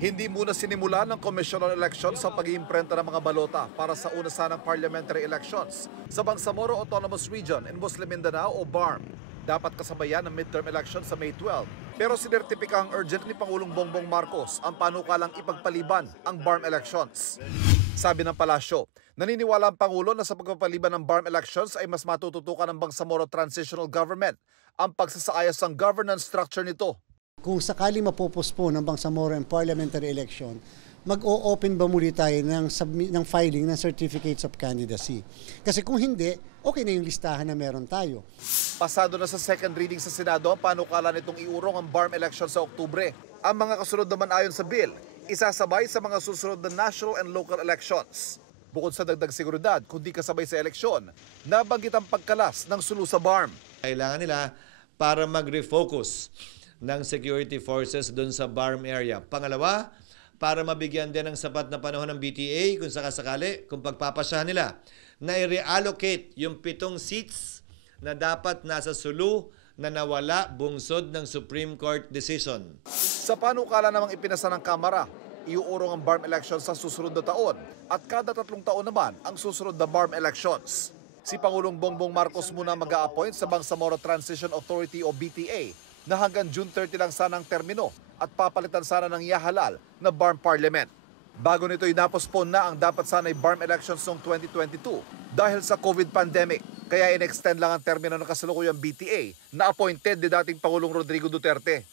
Hindi muna sinimula ng Commission on Elections sa pag-iimprenta ng mga balota para sa una sanang parliamentary elections sa Bangsamoro Autonomous Region in Muslim Mindanao o BARM. Dapat kasabayan ng midterm election sa May 12. Pero sinertipika ang urgent ni Pangulong Bongbong Marcos ang panukalang ipagpaliban ang BARM elections. Sabi ng palasyo, naniniwala ang Pangulo na sa pagpapaliban ng BARM elections ay mas matututukan ng Bangsamoro Transitional Government ang pagsasaayos ng governance structure nito. Kung sakaling mapopospone ng Bangsamoro and parliamentary election, mag-o-open ba muli tayo ng filing ng certificates of candidacy? Kasi kung hindi, okay na yung listahan na meron tayo. Pasado na sa second reading sa Senado ang panukala nitong iurong ang BARM election sa Oktubre. Ang mga kasunod naman ayon sa bill, isasabay sa mga susunod na national and local elections. Bukod sa dagdag seguridad, kundi kasabay sa eleksyon, nabanggit ang pagkalas ng sulu sa BARM. Kailangan nila para mag-refocus ng security forces doon sa BARM area. Pangalawa, para mabigyan din ng sapat na panahon ng BTA kung sakasakali, kung pagpapasyahan nila, na i-reallocate yung 7 seats na dapat nasa Sulu na nawala bungsod ng Supreme Court decision. Sa panukala namang ipinasa ng Kamara, iuurong ang BARM elections sa susunod na taon at kada 3 taon naman ang susunod na BARM elections. Si Pangulong Bongbong Marcos muna mag-a-appoint sa Bangsamoro Transition Authority o BTA na hanggang June 30 lang sana ang termino at papalitan sana ng yahalal na BARM Parliament. Bago nito'y napospone na ang dapat sana'y BARM elections noong 2022 dahil sa COVID pandemic. Kaya in-extend lang ang termino ng kasalukuyang BTA na appointed ni dating Pangulong Rodrigo Duterte.